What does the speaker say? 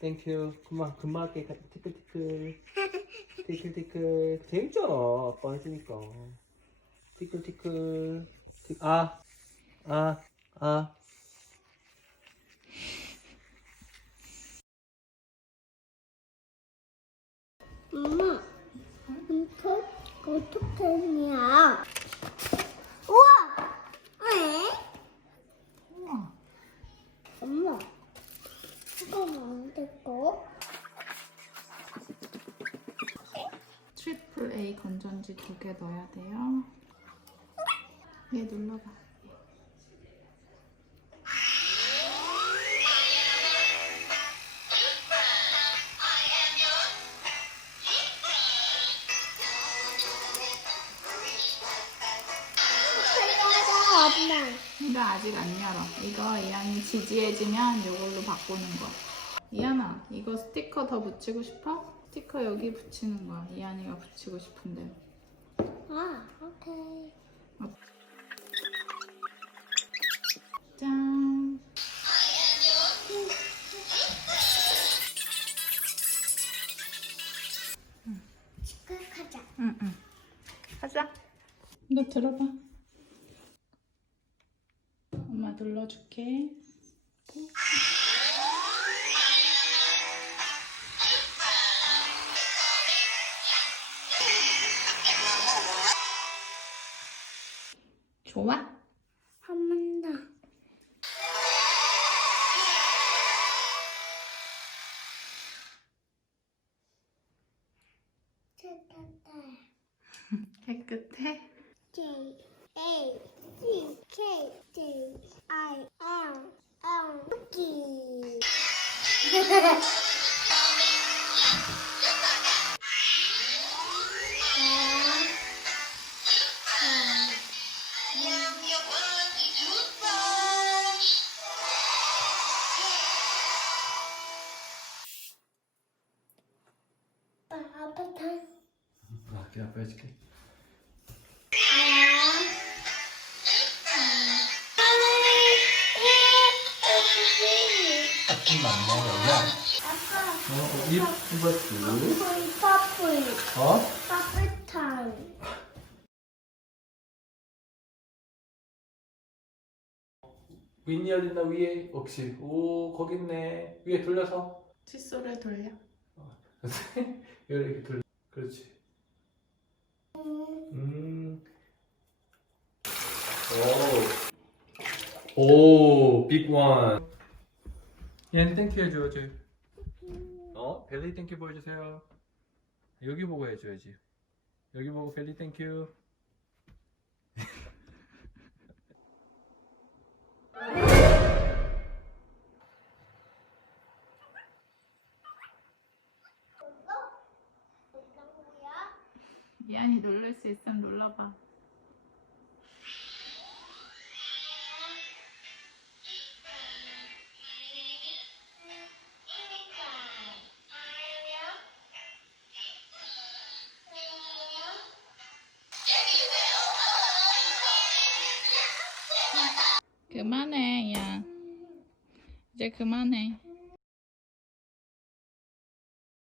땡큐. 금방 할게. 티끌티끌. 티끌티끌. 재밌잖아. 아빠 해주니까. 티끌티끌. 아. 엄마, 이거 어떡하냐? 우와! 왜? 우와. 엄마, 이거 만들고? 트리플 A 건전지 2개 넣어야 돼요. 얘 눌러봐. 엄마. 이거 아직 안 열어. 이거 이안이 지지해지면 이걸로 바꾸는 거. 이안아, 이거 스티커 더 붙이고 싶어? 스티커 여기 붙이는 거야. 이안이가 붙이고 싶은데. 아, 오케이. 짠. 가자. 응. 가자. 이거 들어봐. 엄마 눌러줄게. 좋아? 한 번 더. 깨끗해? J A C K J I L L 쿠키. 아빠 해줄게. 입 입었지. 퍼플. 어? 퍼플 타임. 윗니 어딨나 위에? 없이. 오 거기 있네. 위에 돌려서. 칫솔을 돌려. 이렇게 돌려. 그렇지. 오, 빅 원. 얘는 땡큐 해줘야지. 벨리 땡큐 보여주세요. 여기 보고 해줘야지. 여기 보고 벨리 땡큐. 이안이 누를 수 있으면 눌러봐. 그만해, 이안. 이제 그만해.